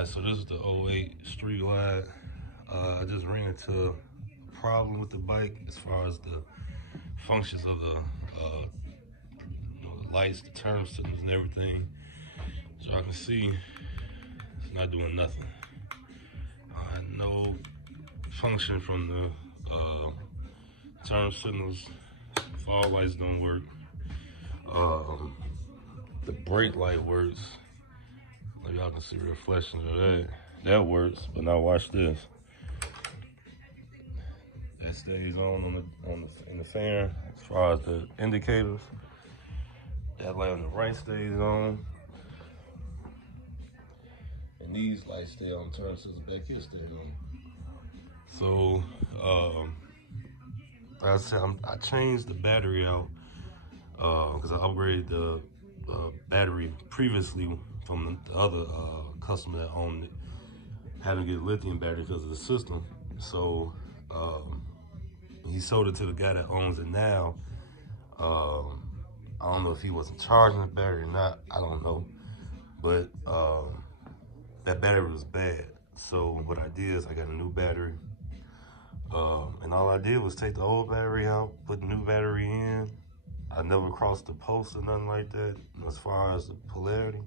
Alright, so this is the '08 Street Glide. I just ran into a problem with the bike as far as the functions of the, the lights, the turn signals, and everything. So I can see it's not doing nothing. No function from the turn signals. Fog lights don't work. The brake light works. Like y'all can see reflections of that. That works, but now watch this. That stays on in the fan as far as the indicators. That light on the right stays on. And these lights stay on, turn signals back here stay on. So, like I said, I changed the battery out because I upgraded the battery previously from the other customer that owned it. Had to get a lithium battery because of the system. So he sold it to the guy that owns it now. I don't know if he wasn't charging the battery or not. I don't know. But that battery was bad. So what I did is I got a new battery. And all I did was take the old battery out, put the new battery in. I never crossed the post or nothing like that as far as the polarity.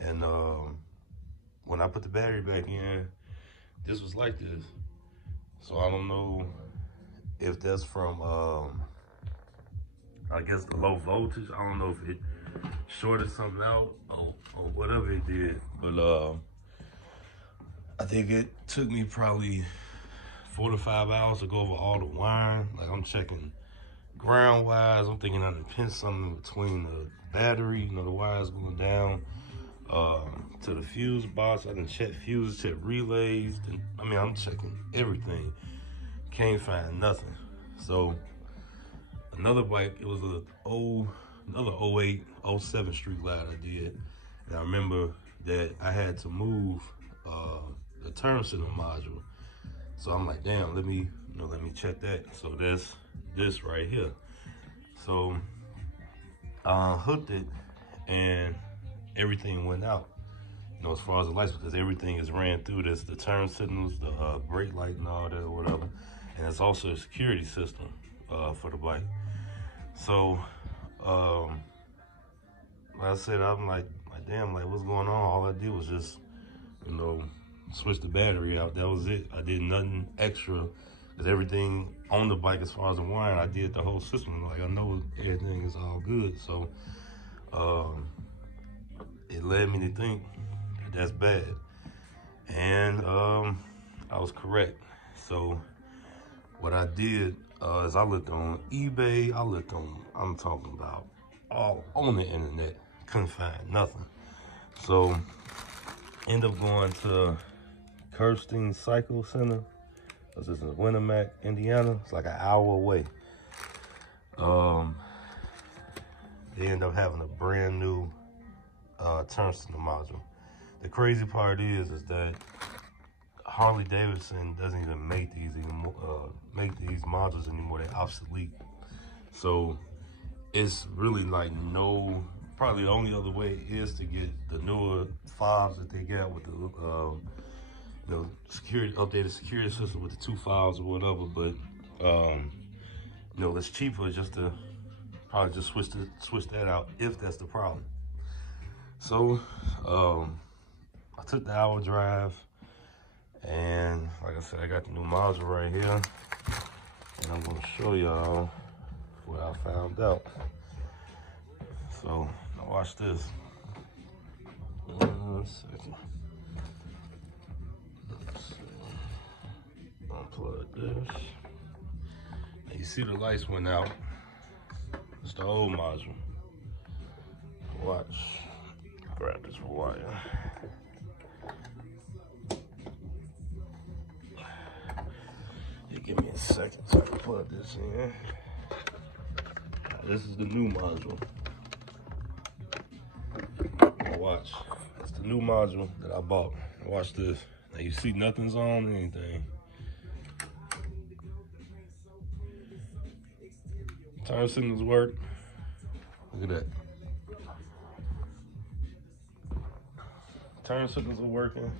And when I put the battery back in, this was like this. So I don't know if that's from, I guess the low voltage. I don't know if it shorted something out or whatever it did. But I think it took me probably 4 to 5 hours to go over all the wiring. Like I'm checking ground wires. I'm thinking I done pinned something between the battery, you know, the wires going down to the fuse box. I done checked fuses, checked relays. And, I mean, I'm checking everything. Can't find nothing. So another bike, it was another '08, '07 Street Glide I did. And I remember that I had to move the turn signal module. So I'm like, damn, let me check that. So that's this right here. So I hooked it and everything went out. You know, as far as the lights, because everything is ran through this, the turn signals, the brake light and all that or whatever. And it's also a security system for the bike. So like I said, I'm like damn, like what's going on? All I did was just, you know, switch the battery out. That was it. I did nothing extra because everything on the bike as far as the wiring, I did the whole system. Like I know everything is all good. So it led me to think that that's bad. And I was correct. So what I did is I looked on eBay, I'm talking about all on the internet, couldn't find nothing. So end up going to Kirsten Cycle Center. This is in Winamac, Indiana. It's like an hour away. They end up having a brand new turn signal module. The crazy part is that Harley Davidson doesn't even make these anymore, modules anymore. They're obsolete. So it's really like probably the only other way is to get the newer fobs that they got with the you know, updated security system with the 2 fobs or whatever. But you know, it's cheaper just to probably just switch that out if that's the problem. So I took the hour drive. And like I said, I got the new module right here. And I'm gonna show y'all what I found out. So now watch this. 1 second. Let's see. Unplug this. Now you see the lights went out. It's the old module. Watch. Grab this wire. Give me a second so I can plug this in. This is the new module. Now watch. It's the new module that I bought. Watch this. Now you see nothing's on anything. Turn signals work. Look at that. Turn signals are working.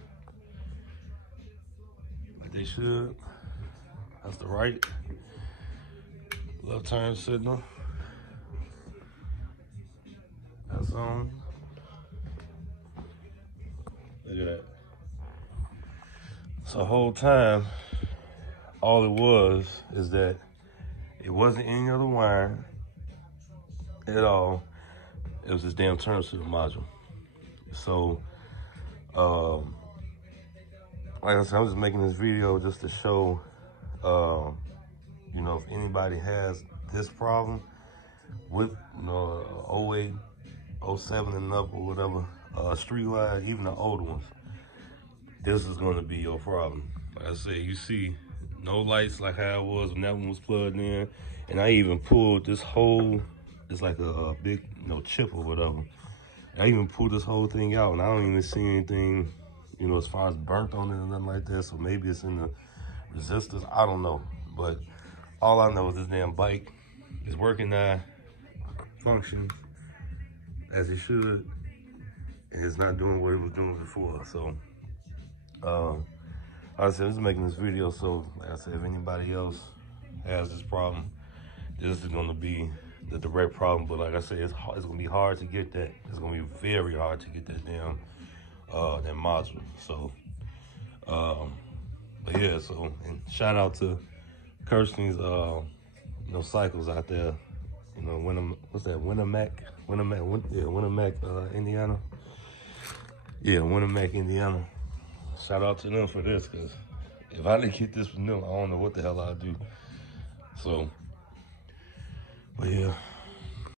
they should. That's the right. Left turn signal. That's on. Look at that. So the whole time, all it was is that it wasn't any other wiring at all. It was this damn turn signal module. So, like I said, I'm just making this video just to show, you know, if anybody has this problem with, you know, 08, 07 and up or whatever, Street Glide, even the older ones, this is going to be your problem. Like I said, you see no lights like how it was when that one was plugged in. And I even pulled this whole, it's like a big, you know, chip or whatever. I even pulled this whole thing out, and I don't even see anything, you know, as far as burnt on it or nothing like that. So maybe it's in the resistors. I don't know. But all I know is this damn bike is working now, functions as it should, and it's not doing what it was doing before. So, like I said, I'm just making this video. So, like I said, if anybody else has this problem, this is going to be the direct problem. But like I said, it's going to be hard to get that. It's going to be very hard to get that damn that module. So, but yeah. So, and shout out to Kirsten's you know, cycles out there. You know, what's that? Winamac, Indiana. Yeah, Winamac, Indiana. Shout out to them for this, because if I didn't get this from them, I don't know what the hell I'd do. So, but yeah.